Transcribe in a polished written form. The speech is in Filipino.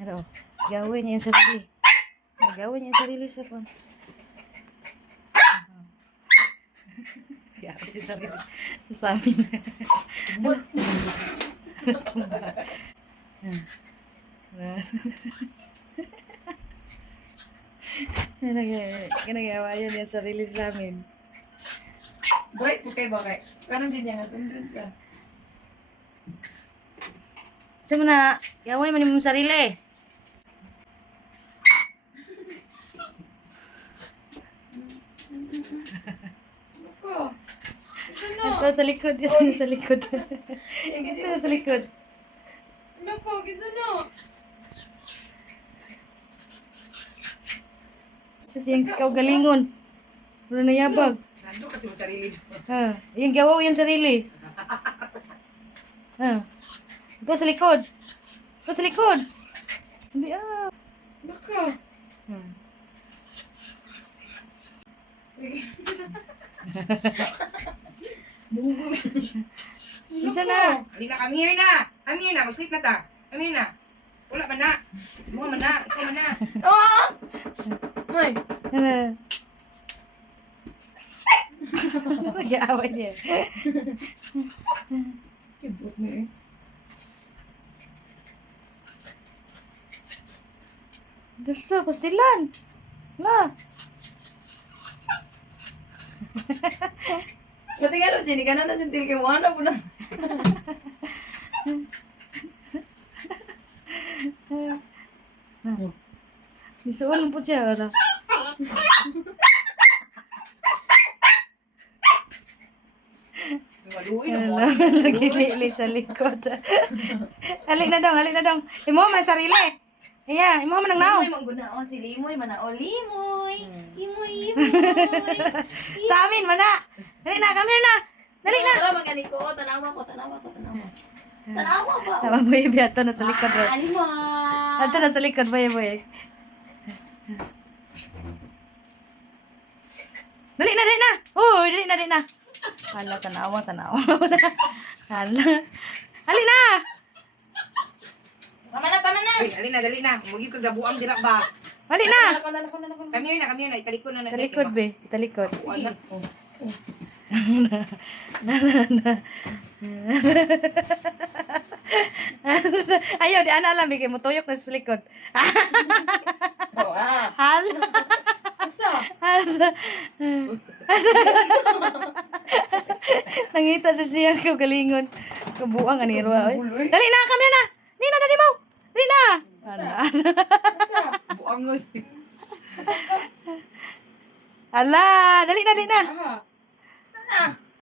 Ano, gawin niya yung sarili. Gawin niya yung sarili sa kon. Gawin yung sarili sa amin. Ginagawa yun yung sarili sa amin. Bright po kayo ba kayo? Parang din niya nga sundin siya. Sa mo na, gawin man yung sarili. Ako. Ano? Ito sa likod, ito sa likod. Ito sa likod. Ako, gisano? Siya siyang sikaw galingon. Wala na yabag. Nando kasi mo sarili doon. Ha, yung gawa yung sarili. Ha. Ito sa likod. Ito sa likod. Hindi Ako. Hmm. Diyan na. Hindi na, come here na. Come here na, mag-sleep na ta. Come here na. Wala man na. Mga man na, ikaw man na. Oh! Ay! Ano? Mag-aaway niya. Kibot mo eh. Gusto, pastilan. La. Pati nga rin, Jenny, ka na nasintil kay Wana po na. Isuon po siya. Wala. Maluin na mo. Lagi lilit sa likod. Halik na dong. Imo man sarili. Iya, imo man ang naong. Limoy, manggunaon si Limoy, manao Limoy. Limoy. Sa amin, mana. Dali na, come here na. Dali na. Tara, magani ko. Tanawa ko. Tanawa ba? Tama mo yung biyato na sa likod. Bro. Limoy. Ato na sa likod, boy. Dali na. Oh, dali na. Hala, tanawa. Hala. Hali na. Tama na. Uy, dali na. Mugi ka gabuang dira ba? Hali na. Come here na. Italikod na. Talikod, be. Talikod. Wala. Ayaw, di ana lang. Bigay mo tuyok na sa likod. Oh, Hala. Asa? Nangita sa siya ko galingon. Kabuang ani ruwa. Dali na, kami na. Nina, dali mo. Dali na. Asa? buang mo. Ala, dali na. Aha.